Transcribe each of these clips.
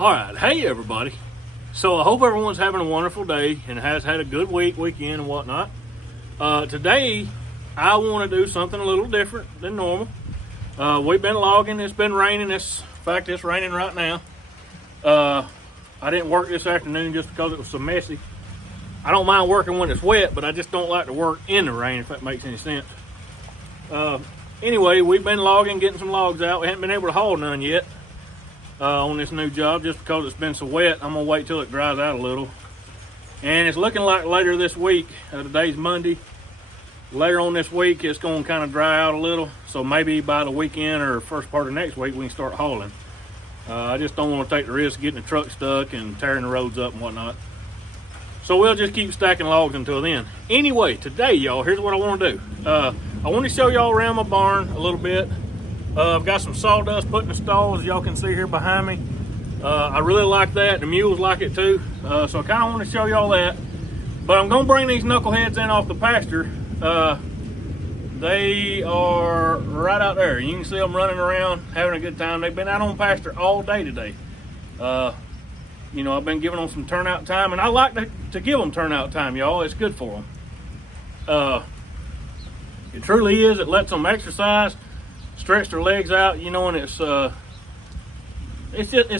All right, hey everybody. So I hope everyone's having a wonderful day and has had a good weekend and whatnot. Today, I want to do something a little different than normal. We've been logging. It's been raining. In fact, it's raining right now. I didn't work this afternoon just because it was so messy. I don't mind working when it's wet, but I just don't like to work in the rain, if that makes any sense. Anyway, we've been logging, getting some logs out. We haven't been able to haul none yet. On this new job just because it's been so wet. I'm gonna wait till it dries out a little, and it's looking like later this week, today's Monday, later on this week it's gonna kind of dry out a little, so maybe by the weekend or first part of next week we can start hauling. I just don't want to take the risk of getting the truck stuck and tearing the roads up and whatnot, so we'll just keep stacking logs until then. Anyway, today y'all, here's what I want to do. I want to show y'all around my barn a little bit. I've got some sawdust put in the stalls, as y'all can see here behind me. I really like that. The mules like it too. So I kind of want to show y'all that. But I'm going to bring these knuckleheads in off the pasture. They are right out there. You can see them running around, having a good time. They've been out on pasture all day today. You know, I've been giving them some turnout time, and I like to give them turnout time, y'all. It's good for them. It truly is. It lets them exercise, stretch their legs out, you know, and it's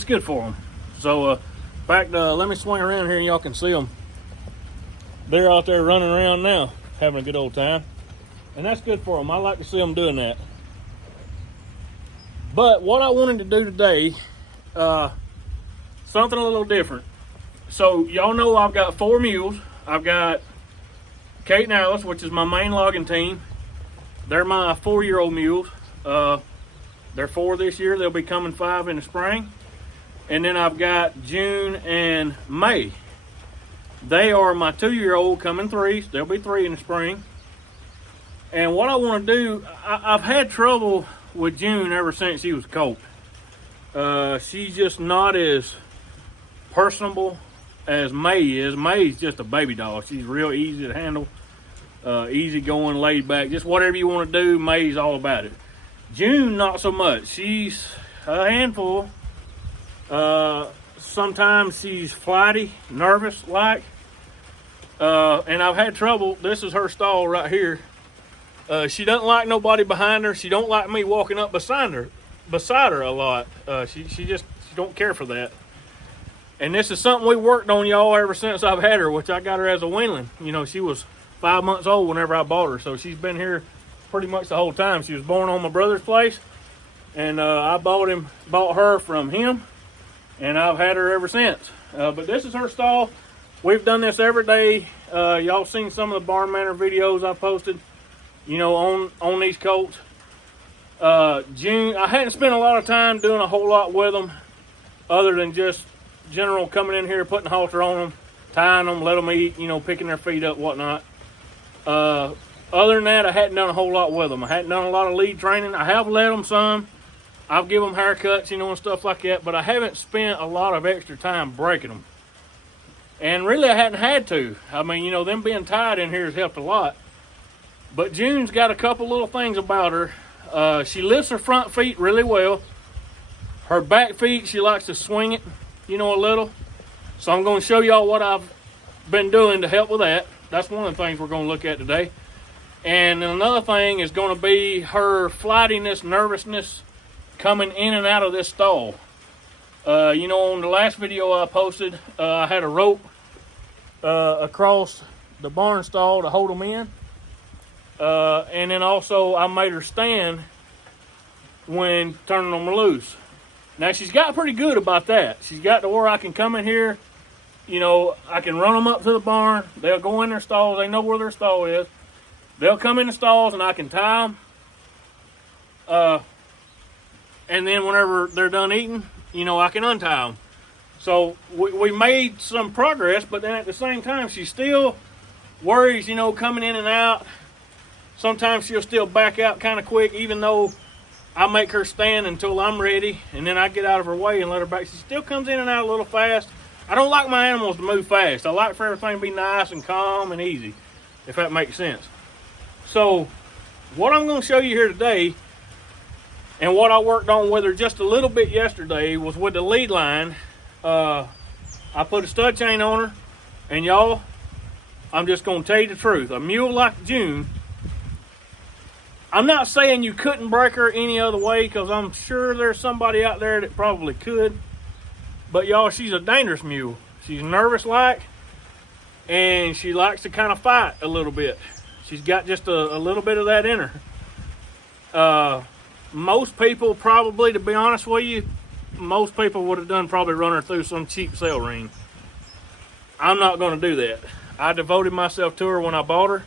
good for them. So in fact, let me swing around here and y'all can see them. They're out there running around now, having a good old time, and that's good for them. I like to see them doing that. But what I wanted to do today, something a little different. So y'all know I've got 4 mules. I've got Kate and Alice, which is my main logging team. They're my 4-year-old mules. They're 4 this year. They'll be coming 5 in the spring. And then I've got June and May. They are my 2-year-old coming 3s. They'll be 3 in the spring. And what I want to do, I've had trouble with June ever since she was colt. She's just not as personable as May is. May's just a baby doll. She's real easy to handle, easy going, laid back. Just whatever you want to do, May's all about it. June, not so much. She's a handful. Sometimes she's flighty, nervous like. And I've had trouble. This is her stall right here. She doesn't like nobody behind her. She don't like me walking up beside her a lot. She don't care for that. And this is something we worked on, y'all, ever since I've had her, which I got her as a weanling. You know, she was 5 months old whenever I bought her, so she's been here pretty much the whole time. She was born on my brother's place, and I bought her from him, and I've had her ever since. But this is her stall. We've done this every day. Y'all seen some of the Barn Manor videos I posted, you know, on these colts. June, I hadn't spent a lot of time doing a whole lot with them, other than just general coming in here, putting a halter on them, tying them, let them eat, you know, picking their feet up, whatnot. Other than that, I hadn't done a whole lot with them. I hadn't done a lot of lead training. I have led them some. I've given them haircuts, you know, and stuff like that, but I haven't spent a lot of extra time breaking them. And really, I hadn't had to. I mean, you know, them being tied in here has helped a lot. But June's got a couple little things about her. She lifts her front feet really well. Her back feet, she likes to swing it, you know, a little. So I'm going to show y'all what I've been doing to help with that. That's one of the things we're going to look at today. And another thing is going to be her flightiness, nervousness coming in and out of this stall. You know, on the last video I posted, I had a rope across the barn stall to hold them in. And then also I made her stand when turning them loose. Now she's got pretty good about that. She's got to where I can come in here, you know, I can run them up to the barn. They'll go in their stalls. They know where their stall is. They'll come in the stalls and I can tie them. And then whenever they're done eating, you know, I can untie them. So we made some progress, but then at the same time, she still worries, you know, coming in and out. Sometimes she'll still back out kind of quick, even though I make her stand until I'm ready, and then I get out of her way and let her back. She still comes in and out a little fast. I don't like my animals to move fast. I like for everything to be nice and calm and easy, if that makes sense. So what I'm going to show you here today, and what I worked on with her just a little bit yesterday, was with the lead line. I put a stud chain on her, and y'all, I'm just gonna tell you the truth. A mule like June, I'm not saying you couldn't break her any other way, because I'm sure there's somebody out there that probably could. But y'all, she's a dangerous mule. She's nervous like, and she likes to kind of fight a little bit. She's got just a little bit of that in her. Most people probably, to be honest with you, most people would have done probably run her through some cheap sale ring. I'm not going to do that. I devoted myself to her when I bought her,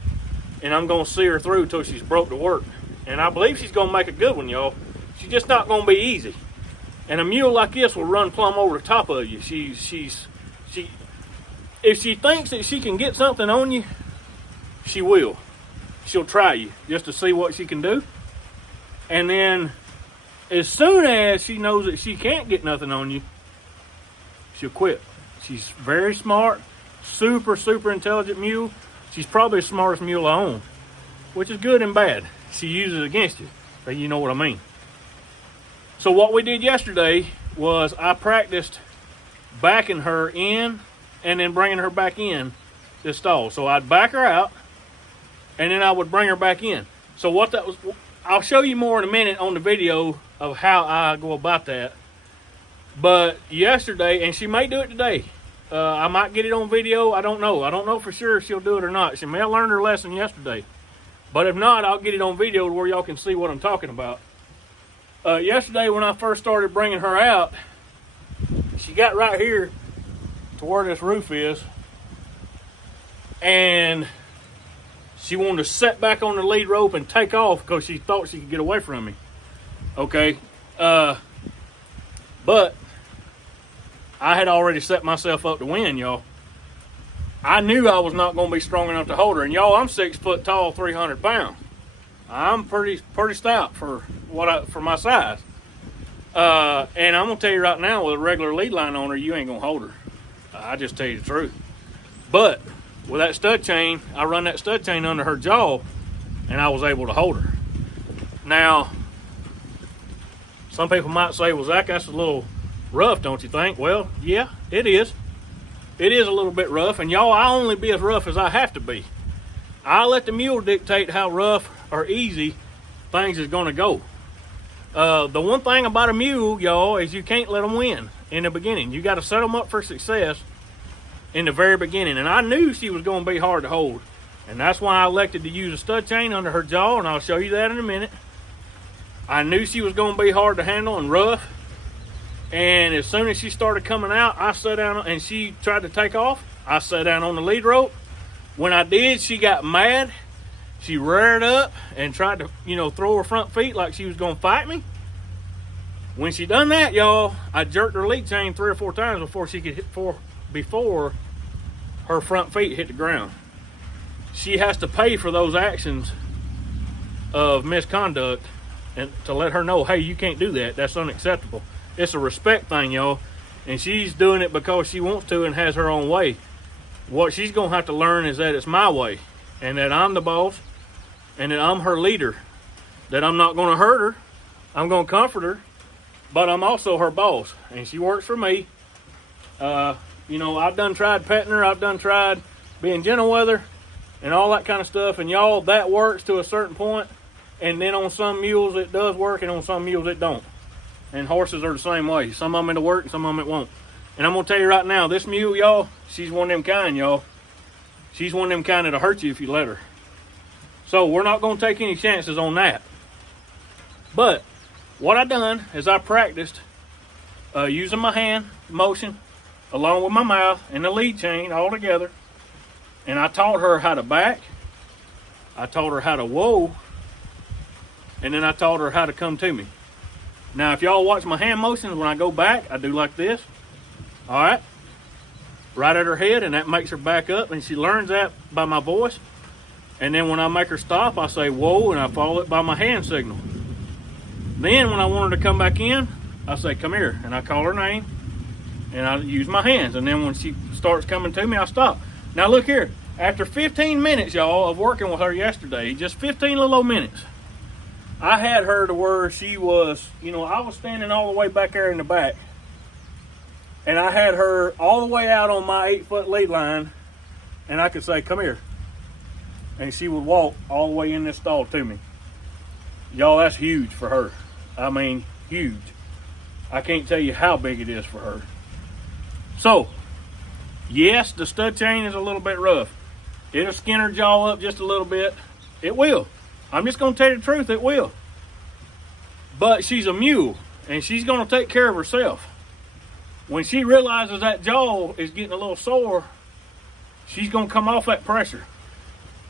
and I'm going to see her through till she's broke to work. And I believe she's going to make a good one, y'all. She's just not going to be easy. And a mule like this will run plumb over the top of you. If she thinks that she can get something on you, she will. She'll try you just to see what she can do. And then as soon as she knows that she can't get nothing on you, she'll quit. She's very smart, super, super intelligent mule. She's probably the smartest mule I own, which is good and bad. She uses it against you, so you know what I mean. So what we did yesterday was I practiced backing her in and then bringing her back in this stall. So I'd back her out, and then I would bring her back in. So what that was, I'll show you more in a minute on the video of how I go about that. But yesterday, and she may do it today. I might get it on video. I don't know. I don't know for sure if she'll do it or not. She may have learned her lesson yesterday. But if not, I'll get it on video where y'all can see what I'm talking about. Yesterday when I first started bringing her out, she got right here to where this roof is. And she wanted to set back on the lead rope and take off because she thought she could get away from me. Okay. But I had already set myself up to win, y'all. I knew I was not going to be strong enough to hold her. And y'all, I'm 6 foot tall, 300 pounds. I'm pretty stout for my size. And I'm going to tell you right now, with a regular lead line on her, you ain't going to hold her. I just tell you the truth. But with that stud chain, I run that stud chain under her jaw, and I was able to hold her. Now, some people might say, well, Zach, that's a little rough, don't you think? Well, yeah, it is. It is a little bit rough, and y'all, I only be as rough as I have to be. I let the mule dictate how rough or easy things is going to go. The one thing about a mule, y'all, is you can't let them win in the beginning. You got to set them up for success in the very beginning. And I knew she was going to be hard to hold. And that's why I elected to use a stud chain under her jaw, and I'll show you that in a minute. I knew she was going to be hard to handle and rough. And as soon as she started coming out, I sat down, and she tried to take off. I sat down on the lead rope. When I did, she got mad. She reared up and tried to, throw her front feet like she was going to fight me. When she done that, y'all, I jerked her lead chain 3 or 4 times before she could before her front feet hit the ground. She has to pay for those actions of misconduct, and to let her know, hey, you can't do that. That's unacceptable. It's a respect thing, y'all. And she's doing it because she wants to and has her own way. What she's going to have to learn is that it's my way, and that I'm the boss, and that I'm her leader. That I'm not going to hurt her. I'm going to comfort her, but I'm also her boss, and she works for me. I've done tried petting her. I've done tried being gentle with her and all that kind of stuff. And y'all, that works to a certain point. And then on some mules it does work, and on some mules it don't. And horses are the same way. Some of them it'll work and some of them it won't. And I'm going to tell you right now, this mule, y'all, she's one of them kind, y'all. She's one of them kind that'll hurt you if you let her. So we're not going to take any chances on that. But what I done is I practiced using my hand motion along with my mouth and the lead chain all together. And I taught her how to back. I taught her how to whoa. And then I taught her how to come to me. Now, if y'all watch my hand motions, when I go back, I do like this. All right. Right at her head, and that makes her back up. And she learns that by my voice. And then when I make her stop, I say whoa, and I follow it by my hand signal. Then when I want her to come back in, I say come here, and I call her name, and I use my hands. And then when she starts coming to me, I stop. Now look here. After 15 minutes, y'all, of working with her yesterday, just 15 little old minutes, I had her to where she was, I was standing all the way back there in the back. and I had her all the way out on my 8-foot lead line, and I could say, come here. And she would walk all the way in this stall to me. Y'all, that's huge for her. I mean, huge. I can't tell you how big it is for her. So, yes, the stud chain is a little bit rough. It'll skin her jaw up just a little bit. It will. I'm just going to tell you the truth, it will. But she's a mule, and she's going to take care of herself. When she realizes that jaw is getting a little sore, she's going to come off that pressure.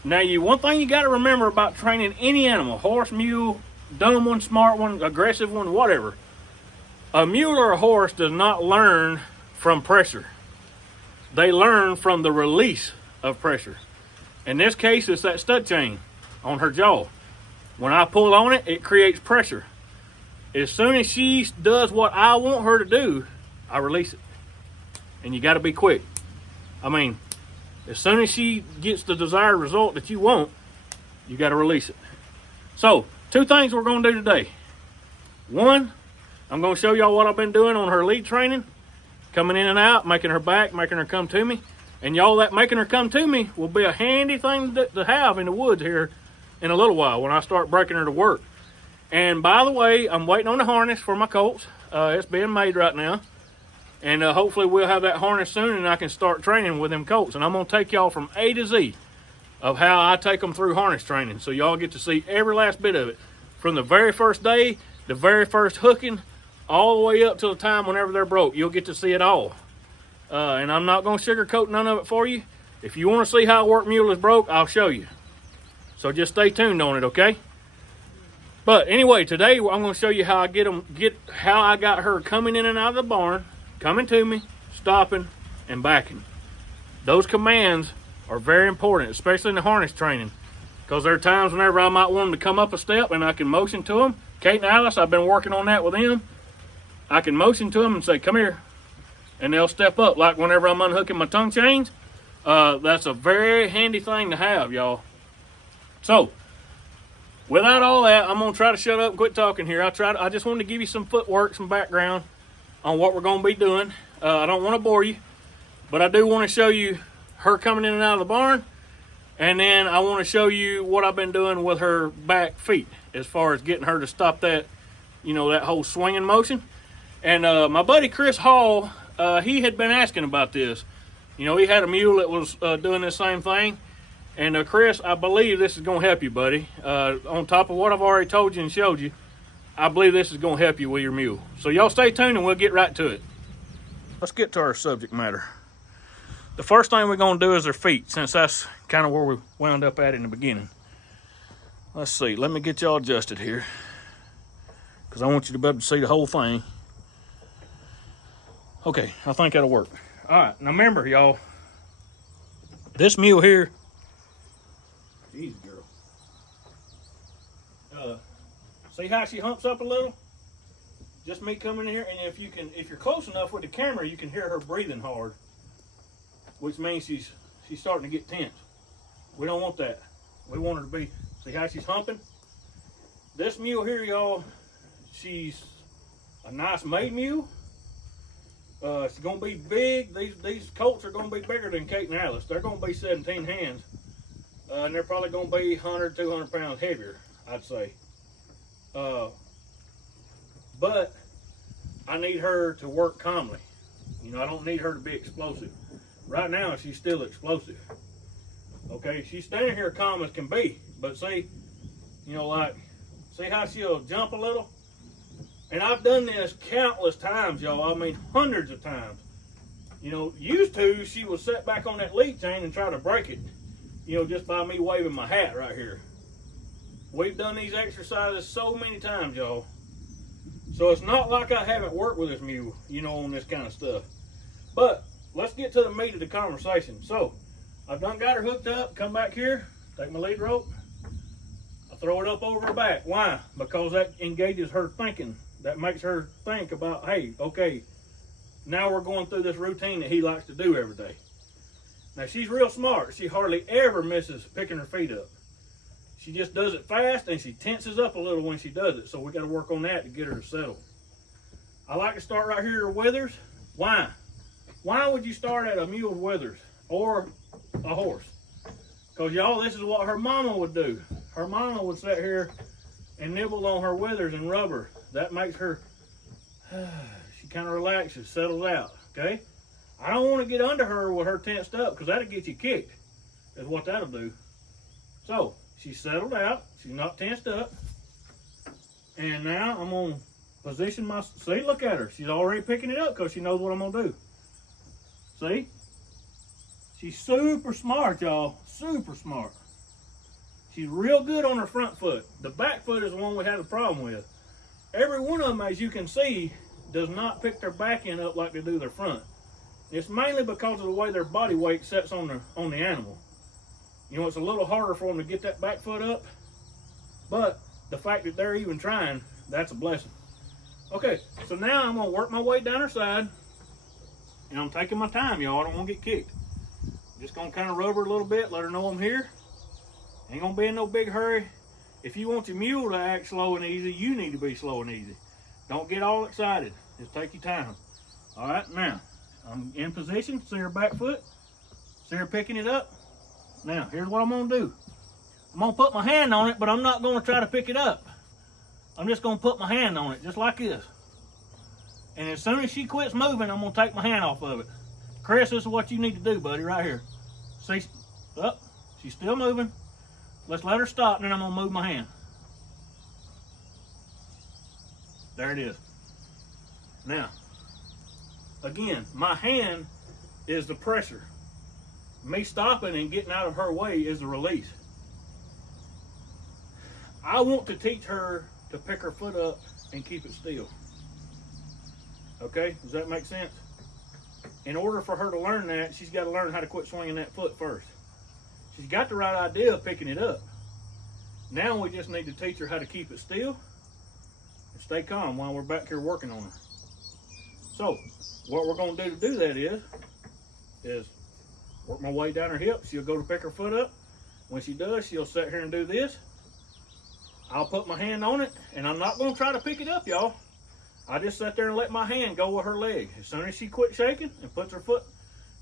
Now, one thing you got to remember about training any animal, horse, mule, dumb one, smart one, aggressive one, whatever. A mule or a horse does not learn from pressure. They learn from the release of pressure. In this case, it's that stud chain on her jaw. When I pull on it, it creates pressure. As soon as she does what I want her to do, I release it. And you got to be quick. I mean, as soon as she gets the desired result that you want, you got to release it. So, 2 things we're going to do today. One, I'm going to show y'all what I've been doing on her lead training. Coming in and out, making her back, making her come to me. And y'all, that making her come to me will be a handy thing to have in the woods here in a little while when I start breaking her to work. And by the way, I'm waiting on the harness for my colts. It's being made right now. And hopefully we'll have that harness soon and I can start training with them colts. And I'm going to take y'all from A to Z of how I take them through harness training. So y'all get to see every last bit of it. From the very first day, the very first hooking, all the way up to the time whenever they're broke. You'll get to see it all. And I'm not going to sugarcoat none of it for you. If you want to see how a work mule is broke, I'll show you. So just stay tuned on it, okay? But anyway, today I'm going to show you how I how I got her coming in and out of the barn, coming to me, stopping, and backing. Those commands are very important, especially in the harness training, because there are times whenever I might want them to come up a step and I can motion to them. Kate and Alice, I've been working on that with them. I can motion to them and say, come here, and they'll step up. Like whenever I'm unhooking my tongue chains, that's a very handy thing to have, y'all. So, without all that, I'm going to try to shut up and quit talking here. I just wanted to give you some footwork, some background on what we're going to be doing. I don't want to bore you, but I do want to show you her coming in and out of the barn, and then I want to show you what I've been doing with her back feet as far as getting her to stop that, that whole swinging motion. And my buddy Chris Hall, he had been asking about this. He had a mule that was doing this same thing. And Chris, I believe this is going to help you, buddy. On top of what I've already told you and showed you, I believe this is going to help you with your mule. So y'all stay tuned and we'll get right to it. Let's get to our subject matter. The first thing we're going to do is her feet, since that's kind of where we wound up at in the beginning. Let's see. Let me get y'all adjusted here, because I want you to be able to see the whole thing. Okay, I think that'll work. All right, now remember, y'all, this mule here, jeez, girl. See how she humps up a little? Just me coming in here, and if you're close enough with the camera, you can hear her breathing hard, which means she's starting to get tense. We don't want that. We want her to be, see how she's humping? This mule here, y'all, she's a nice maid mule. She's going to be big. These colts are going to be bigger than Kate and Alice. They're going to be 17 hands. And they're probably going to be 100, 200 pounds heavier, I'd say. But I need her to work calmly. I don't need her to be explosive. Right now, she's still explosive. Okay, she's standing here calm as can be. But see, see how she'll jump a little? And I've done this countless times, y'all. I mean, hundreds of times. Used to, she would sit back on that lead chain and try to break it, just by me waving my hat right here. We've done these exercises so many times, y'all. So it's not like I haven't worked with this mule, on this kind of stuff. But let's get to the meat of the conversation. So I've done got her hooked up, come back here, take my lead rope, I throw it up over her back. Why? Because that engages her thinking. That makes her think about, hey, okay, now we're going through this routine that he likes to do every day. Now, she's real smart. She hardly ever misses picking her feet up. She just does it fast, and she tenses up a little when she does it. So we got to work on that to get her to settle. I like to start right here at her withers. Why? Why would you start at a mule's withers or a horse? Because y'all, this is what her mama would do. Her mama would sit here and nibble on her withers and rub her. That makes her, she kind of relaxes, settles out, okay? I don't want to get under her with her tensed up because that'll get you kicked, is what that'll do. So, she's settled out, she's not tensed up. And now I'm gonna position my, see, look at her. She's already picking it up because she knows what I'm gonna do. See? She's super smart, y'all, super smart. She's real good on her front foot. The back foot is the one we had a problem with. Every one of them, as you can see, does not pick their back end up like they do their front. It's mainly because of the way their body weight sets on the animal. You know, it's a little harder for them to get that back foot up, but the fact that they're even trying, that's a blessing. Okay, so now I'm gonna work my way down her side, and I'm taking my time, y'all. I don't want to get kicked. Just gonna kind of rub her a little bit, let her know I'm here. Ain't gonna be in no big hurry. If you want your mule to act slow and easy, you need to be slow and easy. Don't get all excited. Just take your time. All right, now I'm in position. See her back foot. See her picking it up. Now here's what I'm gonna do. I'm gonna put my hand on it, but I'm not gonna try to pick it up. I'm just gonna put my hand on it, just like this. And as soon as she quits moving, I'm gonna take my hand off of it. Chris, this is what you need to do, buddy, right here. See, up, she's still moving. Let's let her stop, and then I'm gonna move my hand. There it is. Now, again, my hand is the pressure. Me stopping and getting out of her way is the release. I want to teach her to pick her foot up and keep it still. Okay, does that make sense? In order for her to learn that, she's got to learn how to quit swinging that foot first. She's got the right idea of picking it up. Now we just need to teach her how to keep it still and stay calm while we're back here working on her. So, what we're going to do that is work my way down her hip. She'll go to pick her foot up. When she does, she'll sit here and do this. I'll put my hand on it, and I'm not going to try to pick it up, y'all. I just sit there and let my hand go with her leg. As soon as she quits shaking and puts her foot,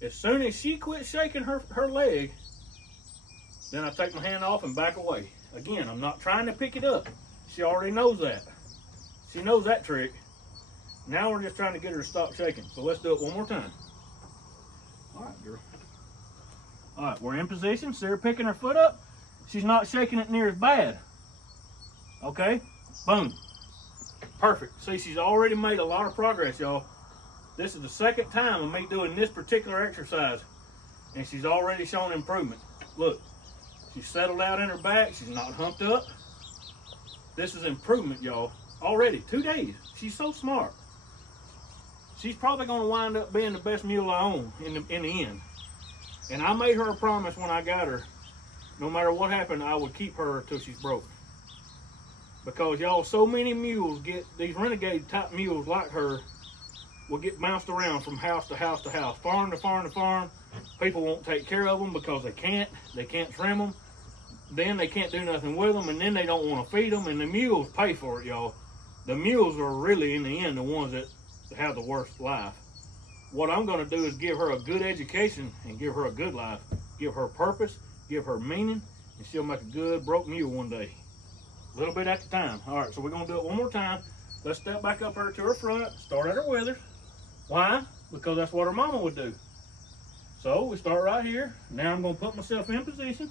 as soon as she quits shaking her leg, then I take my hand off and back away. Again, I'm not trying to pick it up. She already knows that. She knows that trick. Now we're just trying to get her to stop shaking. So let's do it one more time. All right, girl. All right, we're in position. See her picking her foot up. She's not shaking it near as bad. Okay, boom. Perfect. See, she's already made a lot of progress, y'all. This is the second time of me doing this particular exercise, and she's already shown improvement. Look, she's settled out in her back. She's not humped up. This is improvement, y'all. Already, 2 days. She's so smart. She's probably going to wind up being the best mule I own in the end. And I made her a promise when I got her, no matter what happened, I would keep her until she's broke. Because y'all, so many mules get, these renegade type mules like her, will get bounced around from house to house to house, farm to farm to farm. People won't take care of them because they can't trim them. Then they can't do nothing with them, and then they don't want to feed them, and the mules pay for it, y'all. The mules are really, in the end, the ones that have the worst life. What I'm going to do is give her a good education and give her a good life. Give her purpose, give her meaning, and she'll make a good broke mule one day. A little bit at a time. All right, so we're going to do it one more time. Let's step back up her to her front, start at her withers. Why? Because that's what her mama would do. So we start right here. Now I'm going to put myself in position.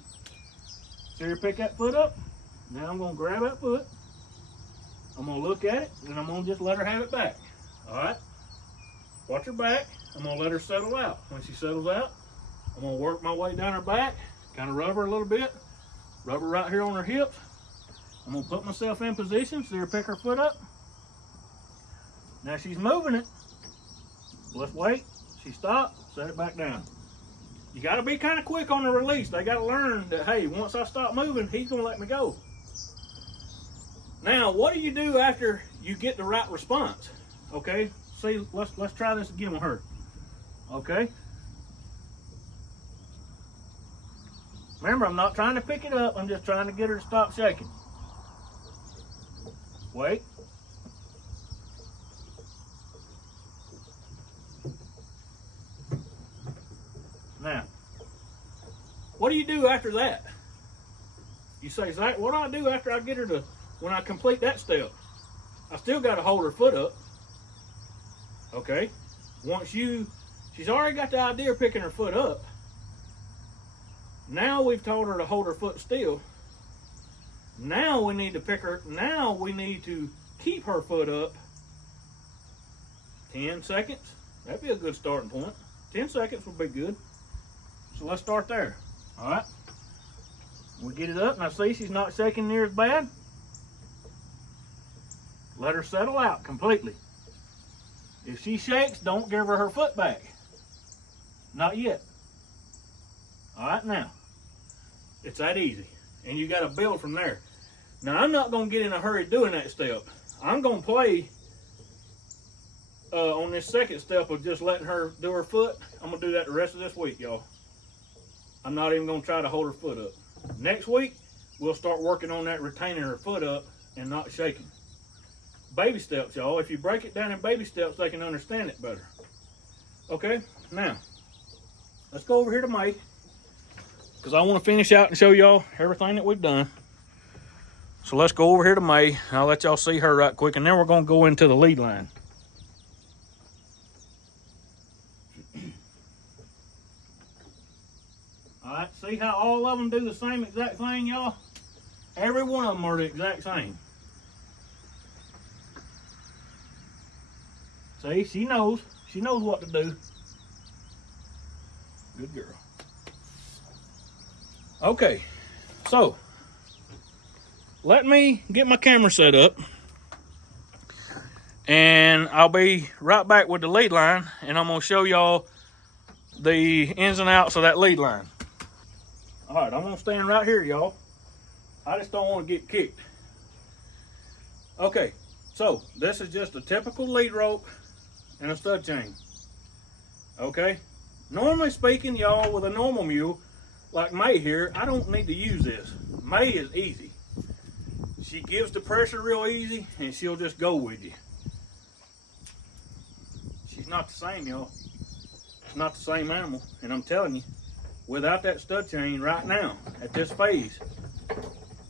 See her pick that foot up. Now I'm going to grab that foot. I'm going to look at it, and I'm going to just let her have it back. All right? Watch her back. I'm going to let her settle out. When she settles out, I'm going to work my way down her back, kind of rub her a little bit. Rub her right here on her hips. I'm going to put myself in position, see her pick her foot up. Now she's moving it. Let's wait. She stopped, set it back down. You got to be kind of quick on the release. They got to learn that, hey, once I stop moving, he's going to let me go. Now, what do you do after you get the right response? Okay, see, let's try this again with her. Okay. Remember, I'm not trying to pick it up. I'm just trying to get her to stop shaking. Wait. do you do after that? You say, Zach, what do I do after I get her to, when I complete that step? I still got to hold her foot up. Okay. She's already got the idea of picking her foot up. Now we've told her to hold her foot still. Now we need to keep her foot up 10 seconds. That'd be a good starting point. 10 seconds would be good. So let's start there. All right. We get it up, and I see she's not shaking near as bad. Let her settle out completely. If she shakes, don't give her foot back. Not yet. All right, now. It's that easy. And you got to build from there. Now, I'm not going to get in a hurry doing that step. I'm going to play on this second step of just letting her do her foot. I'm going to do that the rest of this week, y'all. I'm not even going to try to hold her foot up. Next week, we'll start working on that retaining her foot up and not shaking. Baby steps, y'all. If you break it down in baby steps, they can understand it better. Okay, now, let's go over here to May, because I want to finish out and show y'all everything that we've done. So let's go over here to May. I'll let y'all see her right quick, and then we're going to go into the lead line. All right, see how all of them do the same exact thing, y'all? Every one of them are the exact same. See, she knows what to do. Good girl. Okay, so let me get my camera set up, and I'll be right back with the lead line, and I'm gonna show y'all the ins and outs of that lead line. All right, I'm gonna stand right here, y'all. I just don't want to get kicked. Okay, so this is just a typical lead rope and a stud chain. Okay, normally speaking, y'all, with a normal mule like May here, I don't need to use this. May is easy. She gives the pressure real easy, and she'll just go with you. She's not the same, y'all. It's not the same animal, and I'm telling you, without that stud chain right now, at this phase,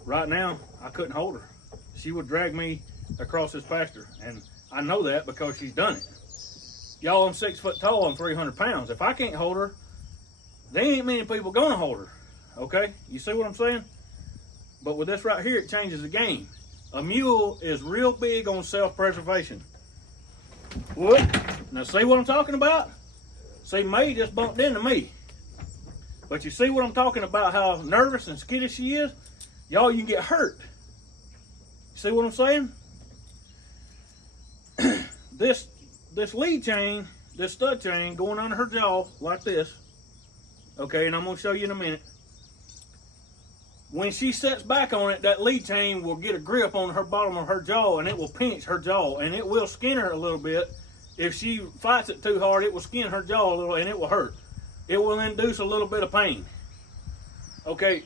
right now, I couldn't hold her. She would drag me across this pasture, and I know that because she's done it. Y'all, I'm 6 foot tall, I'm 300 pounds. If I can't hold her, there ain't many people gonna hold her, okay? You see what I'm saying? But with this right here, it changes the game. A mule is real big on self-preservation. What? Now see what I'm talking about? See, May just bumped into me. But you see what I'm talking about, how nervous and skittish she is? Y'all, you can get hurt. See what I'm saying? This lead chain, this stud chain, going under her jaw like this. Okay, and I'm going to show you in a minute. When she sets back on it, that lead chain will get a grip on her bottom of her jaw, and it will pinch her jaw, and it will skin her a little bit. If she fights it too hard, it will skin her jaw a little, and it will hurt. It will induce a little bit of pain. Okay,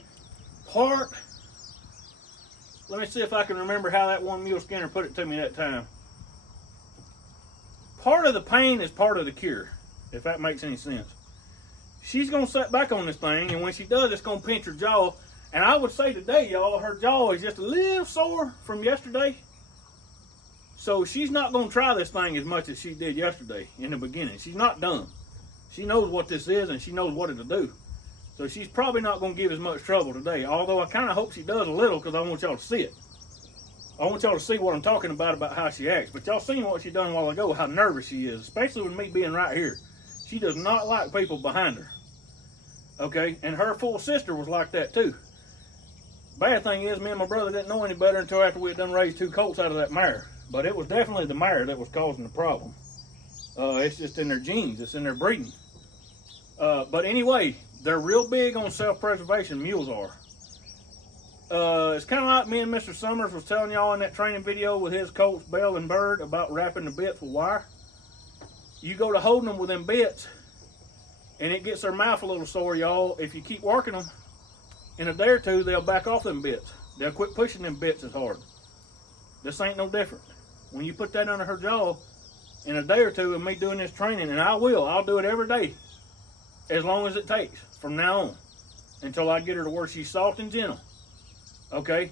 let me see if I can remember how that one mule skinner put it to me that time. Part of the pain is part of the cure, if that makes any sense. She's going to set back on this thing, and when she does, it's going to pinch her jaw. And I would say today, y'all, her jaw is just a little sore from yesterday. So she's not going to try this thing as much as she did yesterday in the beginning. She's not dumb. She knows what this is, and she knows what it'll do. So she's probably not going to give as much trouble today, although I kind of hope she does a little, because I want y'all to see it. I want y'all to see what I'm talking about how she acts. But y'all seen what she done a while ago, how nervous she is, especially with me being right here. She does not like people behind her. Okay, and her full sister was like that too. Bad thing is, me and my brother didn't know any better until after we had done raised 2 colts out of that mare. But it was definitely the mare that was causing the problem. It's just in their genes, it's in their breeding. But anyway, they're real big on self-preservation, mules are. It's kind of like me and Mr. Summers was telling y'all in that training video with his colts, Bell and Bird, about wrapping the bits with wire. You go to holding them with them bits, and it gets their mouth a little sore, y'all. If you keep working them, in a day or two, they'll back off them bits. They'll quit pushing them bits as hard. This ain't no different. When you put that under her jaw, in a day or two of me doing this training, and I'll do it every day, as long as it takes from now on. until I get her to where she's soft and gentle. Okay?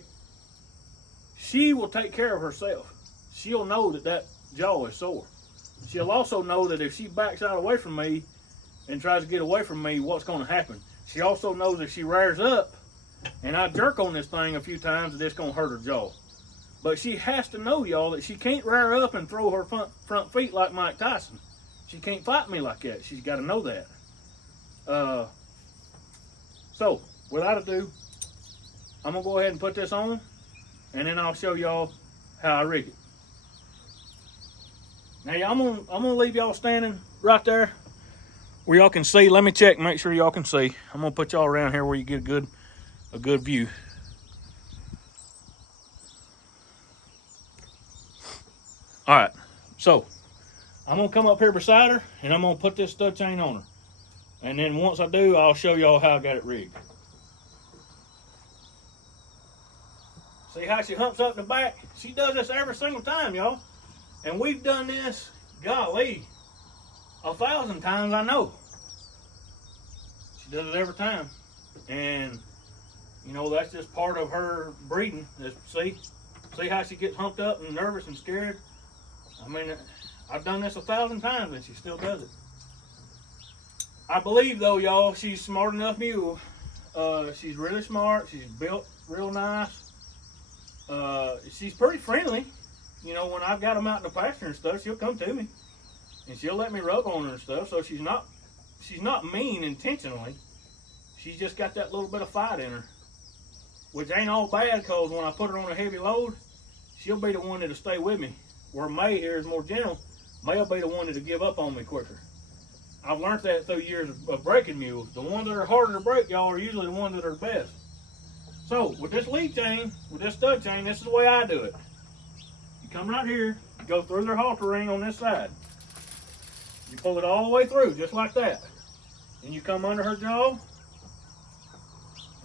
She will take care of herself. She'll know that that jaw is sore. She'll also know that if she backs out away from me and tries to get away from me, what's going to happen. She also knows if she rears up and I jerk on this thing a few times, that it's going to hurt her jaw. But she has to know, y'all, that she can't rear up and throw her front feet like Mike Tyson. She can't fight me like that. She's got to know that. So, without ado, I'm going to go ahead and put this on, and then I'll show y'all how I rig it. Now, I'm gonna leave y'all standing right there where y'all can see. Let me check and make sure y'all can see. I'm gonna put y'all around here where you get a good view. All right, so I'm gonna come up here beside her and I'm gonna put this stud chain on her. And then once I do, I'll show y'all how I got it rigged. See how she humps up in the back? She does this every single time, y'all. And we've done this, golly, 1,000 times, I know. She does it every time. And, you know, that's just part of her breeding. See how she gets humped up and nervous and scared? I mean, I've done this 1,000 times and she still does it. I believe, though, y'all, she's smart enough mule. She's really smart. She's built real nice. She's pretty friendly. You know, when I've got them out in the pasture and stuff, she'll come to me and she'll let me rub on her and stuff. So she's not mean intentionally. She's just got that little bit of fight in her, which ain't all bad, because when I put her on a heavy load, she'll be the one that'll stay with me. Where May here is more gentle, May'll be the one that'll give up on me quicker. I've learned that through years of breaking mules. The ones that are harder to break, y'all, are usually the ones that are the best. So with this lead chain, with this stud chain, this is the way I do it. You come right here, you go through their halter ring on this side. You pull it all the way through, just like that. And you come under her jaw,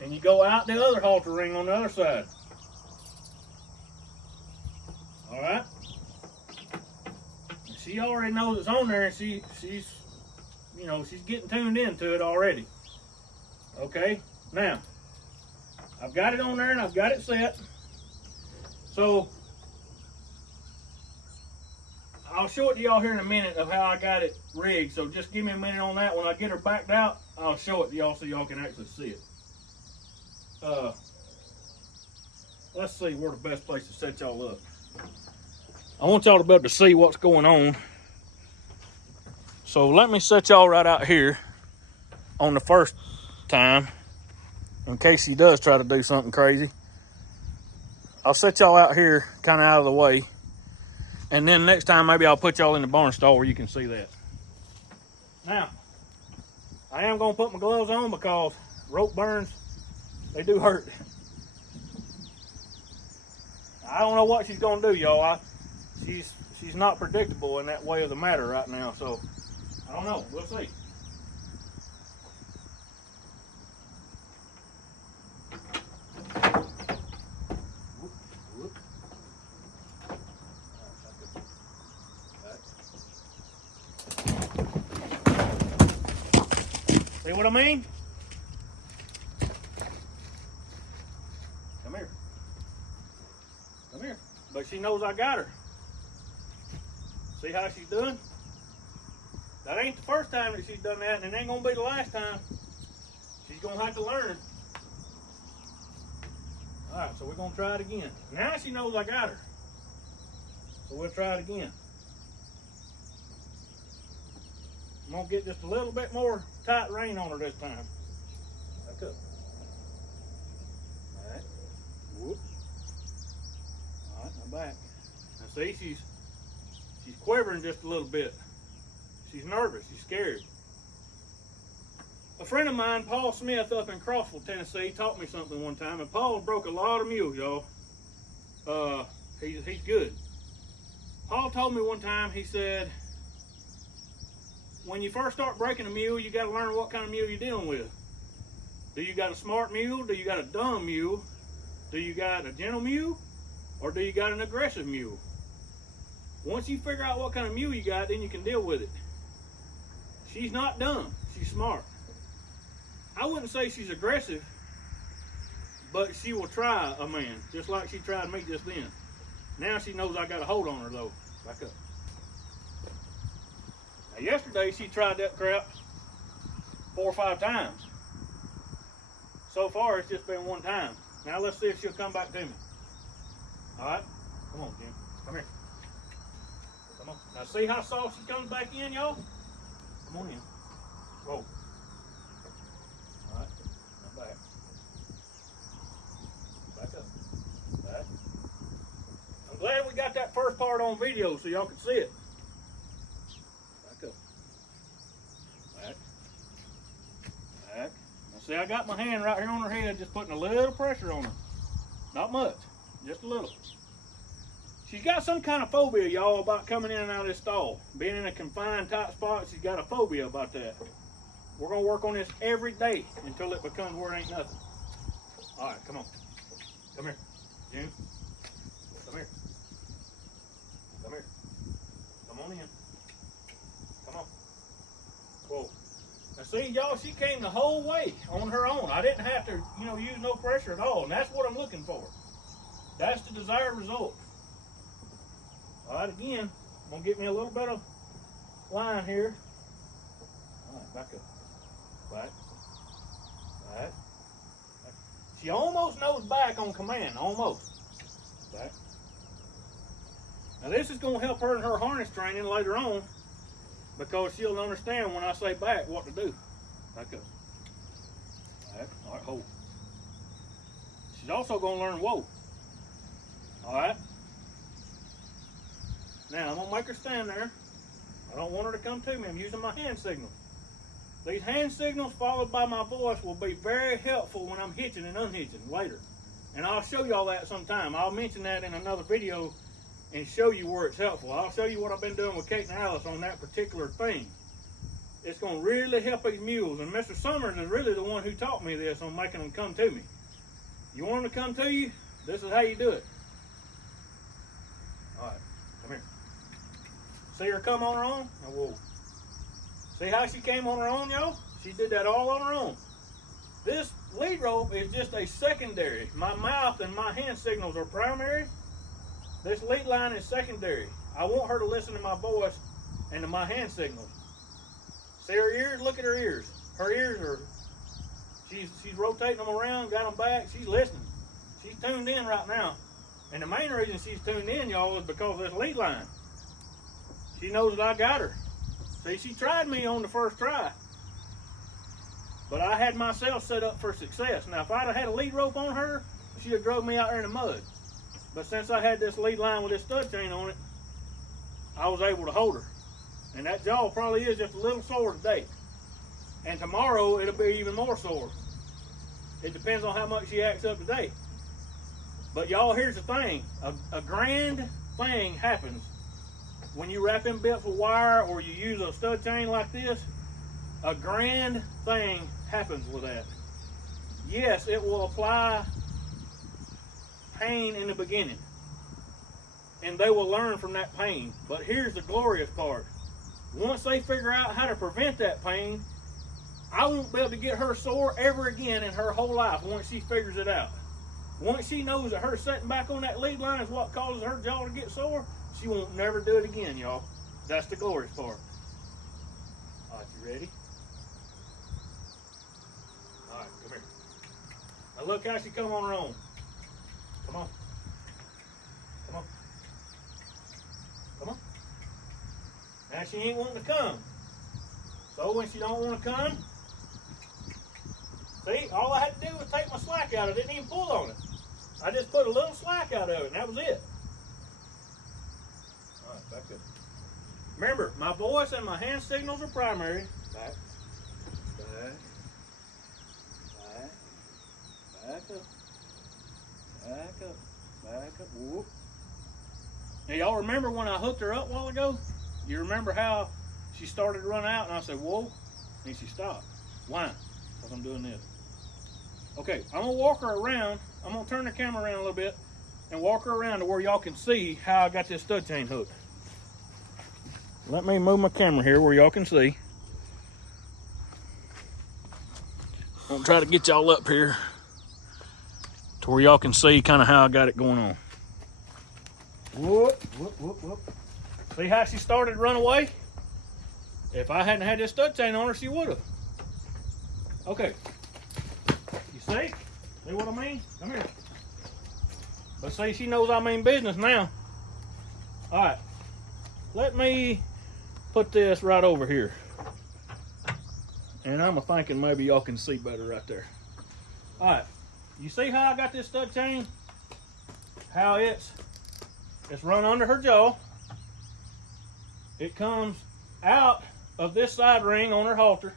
and you go out the other halter ring on the other side. All right? She already knows it's on there, and she's you know, she's getting tuned into it already. Okay? Now, I've got it on there and I've got it set. So, I'll show it to y'all here in a minute of how I got it rigged. So just give me a minute on that. When I get her backed out, I'll show it to y'all so y'all can actually see it. Let's see where the best place to set y'all up. I want y'all to be able to see what's going on. So let me set y'all right out here on the first time, in case he does try to do something crazy. I'll set y'all out here kind of out of the way. And then next time, maybe I'll put y'all in the barn stall where you can see that. Now, I am going to put my gloves on because rope burns, they do hurt. I don't know what she's going to do, y'all. She's not predictable in that way of the matter right now, so I don't know. We'll see. See what I mean? Come here. Come here. But she knows I got her. See how she's doing? That ain't the first time that she's done that, and it ain't gonna be the last time. She's gonna have to learn. All right, so we're gonna try it again. Now she knows I got her. So we'll try it again. I'm gonna get just a little bit more tight rein on her this time. Back up. All right. Whoop. All right, I'm back. Now see, she's quivering just a little bit. She's nervous, she's scared. A friend of mine, Paul Smith, up in Crossville, Tennessee, taught me something one time, and Paul broke a lot of mules, y'all. He's good. Paul told me one time, he said, when you first start breaking a mule, you got to learn what kind of mule you're dealing with. Do you got a smart mule? Do you got a dumb mule? Do you got a gentle mule? Or do you got an aggressive mule? Once you figure out what kind of mule you got, then you can deal with it. She's not dumb. She's smart. I wouldn't say she's aggressive, but she will try a man, just like she tried me just then. Now she knows I got a hold on her though. Back up. Now yesterday she tried that crap 4 or 5 times. So far it's just been 1 time. Now let's see if she'll come back to me. Alright? Come on, Jim. Come here. Come on. Now see how soft she comes back in, y'all? Come on in. Whoa. Alright. Now back. Back up. Back. I'm glad we got that first part on video so y'all can see it. Back up. Back. Back. Now see, I got my hand right here on her head, just putting a little pressure on her. Not much, just a little. She's got some kind of phobia, y'all, about coming in and out of this stall. Being in a confined tight spot, she's got a phobia about that. We're gonna work on this every day until it becomes where it ain't nothing. All right, come on. Come here, June. Come here. Come here. Come on in. Come on. Whoa. Now see, y'all, she came the whole way on her own. I didn't have to, use no pressure at all, and that's what I'm looking for. That's the desired result. All right, again, I'm gonna get me a little bit of line here. All right, back up. Back. Back. Back. She almost knows back on command, almost. Back. Now this is gonna help her in her harness training later on, because she'll understand when I say back what to do. Back up. Back. All right, hold. She's also gonna learn whoa. All right. Now I'm gonna make her stand there. I don't want her to come to me. I'm using my hand signals. These hand signals followed by my voice will be very helpful when I'm hitching and unhitching later. And I'll show y'all that sometime. I'll mention that in another video and show you where it's helpful. I'll show you what I've been doing with Kate and Alice on that particular thing. It's gonna really help these mules. And Mr. Summers is really the one who taught me this on making them come to me. You want them to come to you? This is how you do it. All right, come here. See her come on her own? Now, whoa. See how she came on her own, y'all? She did that all on her own. This lead rope is just a secondary. My mouth and my hand signals are primary. This lead line is secondary. I want her to listen to my voice and to my hand signals. See her ears? Look at her ears. Her ears are, she's rotating them around, got them back. She's listening. She's tuned in right now. And the main reason she's tuned in, y'all, is because of this lead line. She knows that I got her. See, she tried me on the first try. But I had myself set up for success. Now, if I'd have had a lead rope on her, she'd have drove me out there in the mud. But since I had this lead line with this stud chain on it, I was able to hold her. And that jaw probably is just a little sore today. And tomorrow, it'll be even more sore. It depends on how much she acts up today. But y'all, here's the thing. A grand thing happens when you wrap in bits with wire or you use a stud chain like this. A grand thing happens with that. Yes, it will apply pain in the beginning. And they will learn from that pain. But here's the glorious part. Once they figure out how to prevent that pain, I won't be able to get her sore ever again in her whole life once she figures it out. Once she knows that her sitting back on that lead line is what causes her jaw to get sore, she won't never do it again, y'all. That's the glorious part. All right, you ready? All right, come here. Now look how she come on her own. Come on. Come on. Come on. Now she ain't wanting to come. So when she don't want to come, see, all I had to do was take my slack out. I didn't even pull on it. I just put a little slack out of it, and that was it. All right, back up. Remember, my voice and my hand signals are primary. Back, back, back, back up, back up, back up. Whoop. Now, y'all remember when I hooked her up a while ago? You remember how she started to run out, and I said, whoa, and she stopped. Why? Because I'm doing this. Okay, I'm going to walk her around. I'm going to turn the camera around a little bit and walk her around to where y'all can see how I got this stud chain hooked. Let me move my camera here where y'all can see. I'm try to get y'all up here to where y'all can see kind of how I got it going on. Whoop, whoop, whoop, whoop. See how she started to run away? If I hadn't had this stud chain on her, she would have. Okay. You see? See what I mean? Come here. But see, she knows I mean business now. All right. Let me put this right over here. And I'm thinking maybe y'all can see better right there. All right. You see how I got this stud chain? How it's run under her jaw. It comes out of this side ring on her halter.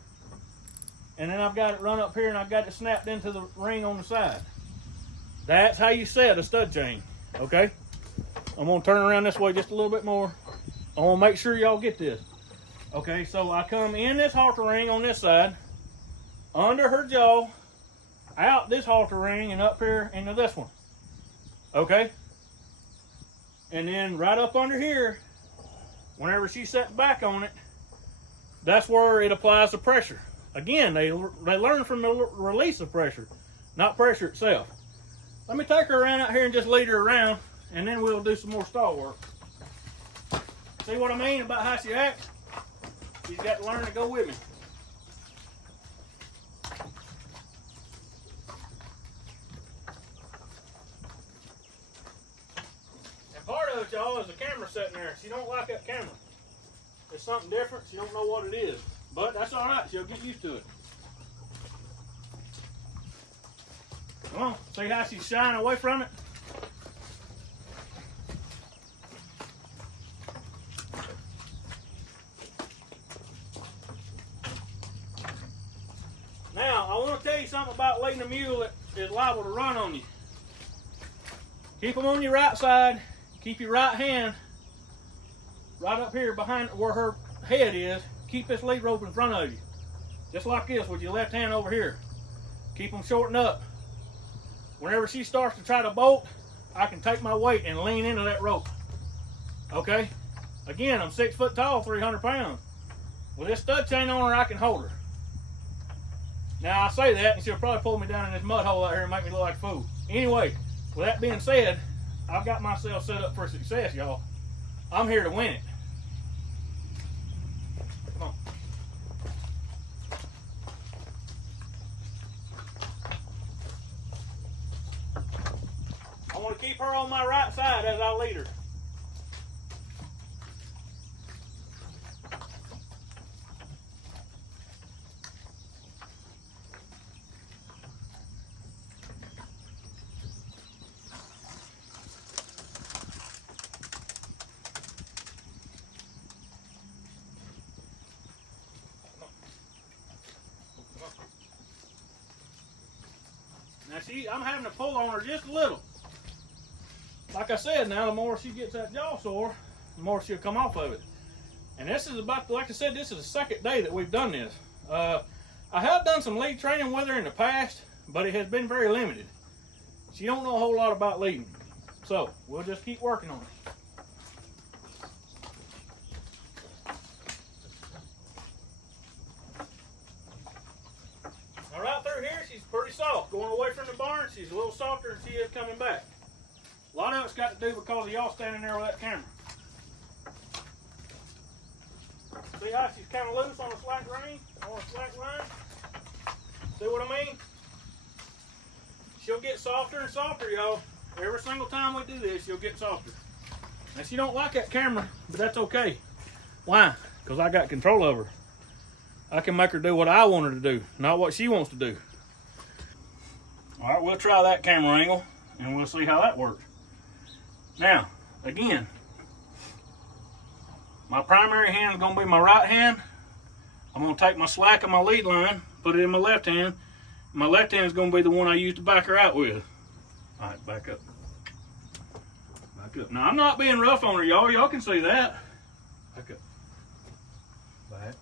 And then I've got it run up here and I've got it snapped into the ring on the side. That's how you set a stud chain, okay? I'm gonna turn around this way just a little bit more. I wanna make sure y'all get this. Okay, so I come in this halter ring on this side, under her jaw, out this halter ring and up here into this one, okay? And then right up under here, whenever she sets back on it, that's where it applies the pressure. Again, they learn from the release of pressure, not pressure itself. Let me take her around out here and just lead her around, and then we'll do some more stall work. See what I mean about how she acts? She's got to learn to go with me. And part of it, y'all, is the camera sitting there. She don't like that camera. It's something different. She don't know what it is. But that's all right. She'll get used to it. Come on. See how she's shying away from it? Now, I want to tell you something about leading a mule that is liable to run on you. Keep them on your right side. Keep your right hand right up here behind where her head is. Keep this lead rope in front of you. Just like this with your left hand over here. Keep them shortened up. Whenever she starts to try to bolt, I can take my weight and lean into that rope. Okay? Again, I'm 6 foot tall, 300 pounds. With this stud chain on her, I can hold her. Now I say that and she'll probably pull me down in this mud hole out here and make me look like a fool. Anyway, with that being said, I've got myself set up for success, y'all. I'm here to win it. Come on. I want to keep her on my right side as I lead her. Now I'm having to pull on her just a little. Like I said, now the more she gets that jaw sore, the more she'll come off of it. And this is about, like I said, this is the second day that we've done this. I have done some lead training with her in the past, but it has been very limited. She don't know a whole lot about leading. So we'll just keep working on it. Now right through here, she's pretty soft. Going away from the barn, she's a little softer than she is coming back. A lot of it's got to do because of y'all standing there with that camera. See how she's kind of loose on a slack rein, on a slack line? See what I mean? She'll get softer and softer, y'all. Every single time we do this, she'll get softer. Now, she don't like that camera, but that's okay. Why? Because I got control of her. I can make her do what I want her to do, not what she wants to do. All right, we'll try that camera angle, and we'll see how that works. Now, again, my primary hand is going to be my right hand. I'm going to take my slack of my lead line, put it in my left hand. My left hand is going to be the one I use to back her out with. All right, back up. Back up. Now, I'm not being rough on her, y'all. Y'all can see that. Back up. Back.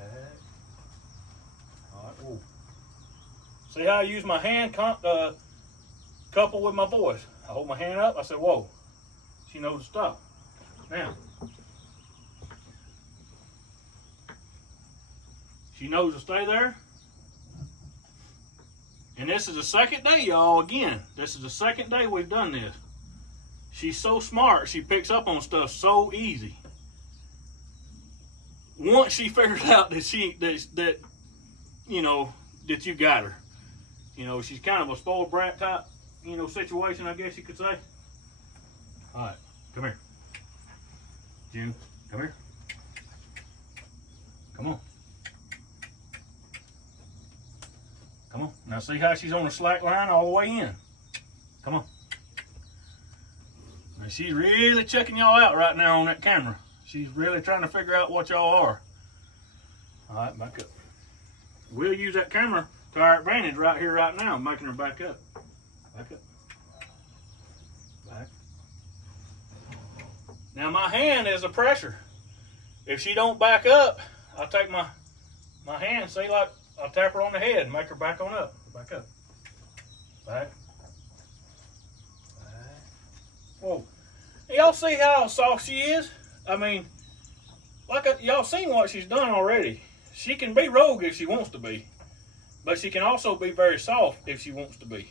Back. All right, whoa. See how I use my hand coupled with my voice. I hold my hand up, I say, whoa. She knows to stop. Now, She knows to stay there. And this is the second day, y'all, again. This is the second day we've done this. She's so smart, she picks up on stuff so easy. Once she figures out that you know, that you got her. You know, she's kind of a spoiled brat type, you know, situation, I guess you could say. All right, come here. June, come here. Come on. Come on. Now see how she's on the slack line all the way in. Come on. Now she's really checking y'all out right now on that camera. She's really trying to figure out what y'all are. All right, back up. We'll use that camera to our advantage right here, right now, making her back up. Back up. Back. Now my hand is the pressure. If she don't back up, I'll take my hand, say like, I'll tap her on the head and make her back on up. Back up. Back. Back. Whoa. Y'all see how soft she is? I mean, y'all seen what she's done already. She can be rogue if she wants to be. But she can also be very soft if she wants to be.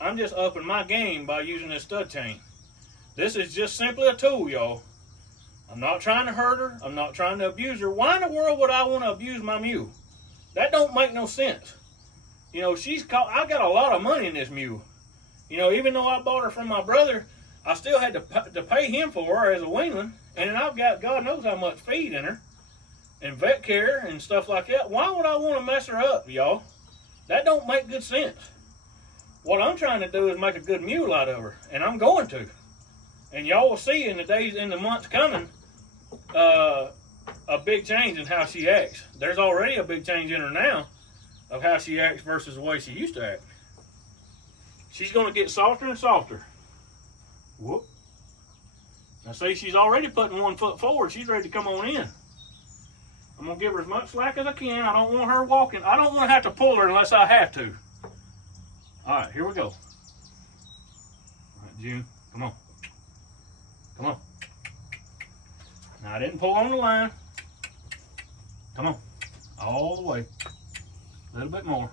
I'm just upping my game by using this stud chain. This is just simply a tool, y'all. I'm not trying to hurt her. I'm not trying to abuse her. Why in the world would I want to abuse my mule? That don't make no sense. You know, I got a lot of money in this mule. You know, even though I bought her from my brother, I still had to pay him for her as a weanling. And then I've got God knows how much feed in her. And vet care and stuff like that. Why would I want to mess her up, y'all? That don't make good sense. What I'm trying to do is make a good mule out of her. And I'm going to. And y'all will see in the months coming, a big change in how she acts. There's already a big change in her now of how she acts versus the way she used to act. She's going to get softer and softer. Whoop. Now see, she's already putting 1 foot forward. She's ready to come on in. I'm going to give her as much slack as I can. I don't want her walking. I don't want to have to pull her unless I have to. All right, here we go. All right, June, come on. Come on. Now, I didn't pull on the line. Come on. All the way. A little bit more.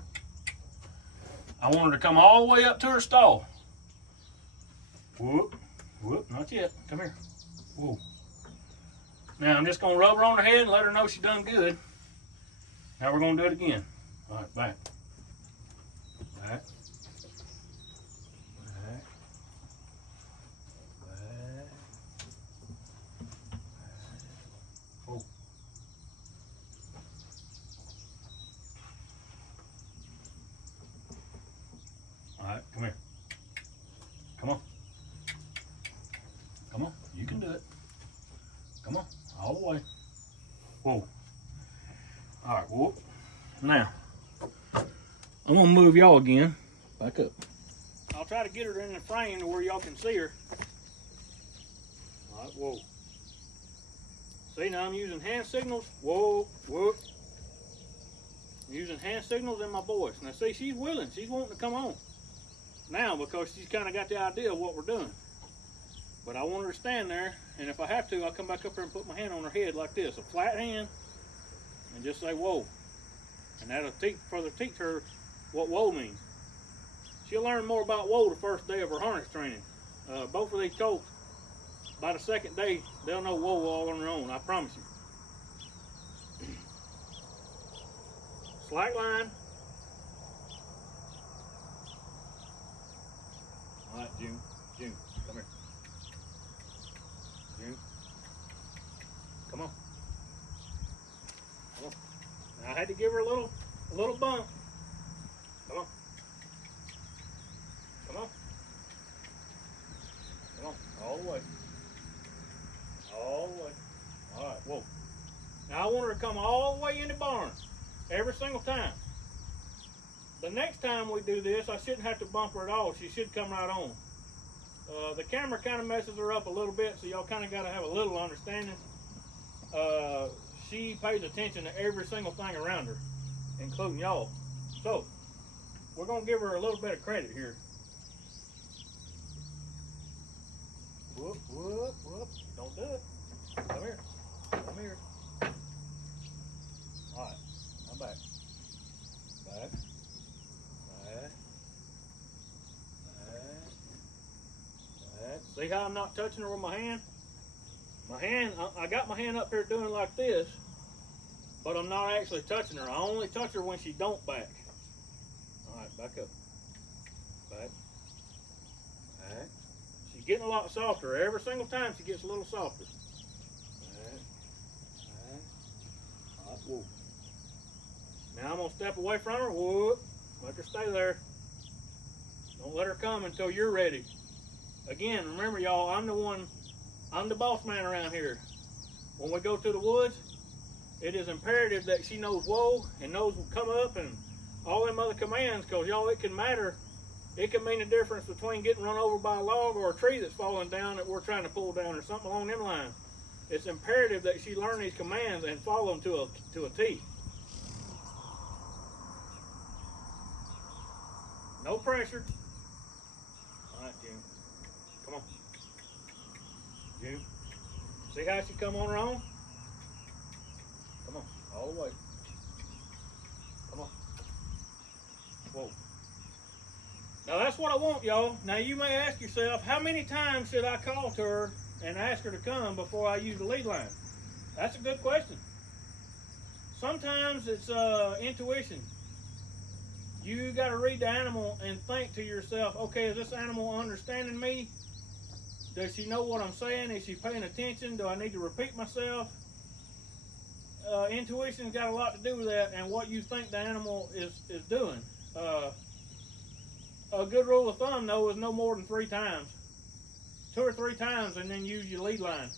I want her to come all the way up to her stall. Whoop. Whoop. Not yet. Come here. Whoa. Now, I'm just going to rub her on the head and let her know she's done good. Now, we're going to do it again. All right, back. Back. Back. Back. Oh. All right, come here. Come on. Come on, you can do it. Come on, all the way. Whoa. All right, whoop. Now, I'm gonna move y'all again. Back up. I'll try to get her in the frame to where y'all can see her. All right, whoa. See, now I'm using hand signals. Whoa, whoop. I'm using hand signals in my voice. Now see, she's willing. She's wanting to come on now because she's kind of got the idea of what we're doing. But I want her to stand there, and if I have to, I'll come back up here and put my hand on her head like this, a flat hand, and just say, whoa. And that'll further teach her what whoa means. She'll learn more about whoa the first day of her harness training. Both of these colts, by the second day, they'll know whoa all on their own, I promise you. Slack line. All right, June, come here. June, come on. Come on. Now, I had to give her a little bump. Come on. Come on. Come on, all the way. All the way. All right, whoa. Now I want her to come all the way in the barn, every single time. The next time we do this, I shouldn't have to bump her at all. She should come right on. The camera kind of messes her up a little bit, so y'all kind of got to have a little understanding. She pays attention to every single thing around her, including y'all. So, we're going to give her a little bit of credit here. Whoop, whoop, whoop. Don't do it. Come here. Come here. All right. See how I'm not touching her with my hand? I got my hand up here doing like this, but I'm not actually touching her. I only touch her when she don't back. All right, back up. Back. All right. She's getting a lot softer. Every single time she gets a little softer. All right. All right. All right. Whoa. Now I'm going to step away from her. Whoop. Let her stay there. Don't let her come until you're ready. Again, remember y'all, I'm the boss man around here. When we go to the woods, it is imperative that she knows whoa and knows come up and all them other commands, because y'all, it can matter. It can mean the difference between getting run over by a log or a tree that's falling down that we're trying to pull down or something along them lines. It's imperative that she learn these commands and follow them to a T. No pressure. All right, June. Come on. June. See how she come on her own? Come on, all the way. Come on. Whoa. Now that's what I want, y'all. Now you may ask yourself, how many times should I call to her and ask her to come before I use the lead line? That's a good question. Sometimes it's intuition. You got to read the animal and think to yourself, okay, is this animal understanding me? Does she know what I'm saying? Is she paying attention? Do I need to repeat myself? Intuition's got a lot to do with that and what you think the animal is doing. A good rule of thumb, though, is no more than 3 times. 2 or 3 times, and then use your lead line.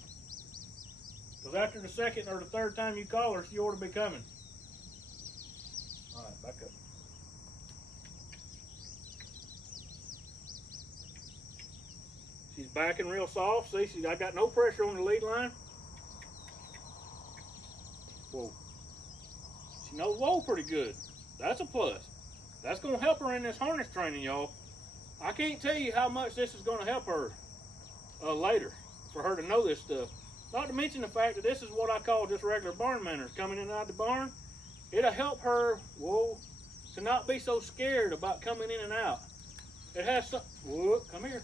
Because after the second or the third time you call her, she ought to be coming. All right, back up. She's backing real soft. See, I got no pressure on the lead line. Whoa. She knows whoa pretty good. That's a plus. That's going to help her in this harness training, y'all. I can't tell you how much this is going to help her later for her to know this stuff. Not to mention the fact that this is what I call just regular barn manners. Coming in and out of the barn, it'll help her, whoa, to not be so scared about coming in and out. It has some, whoa, come here.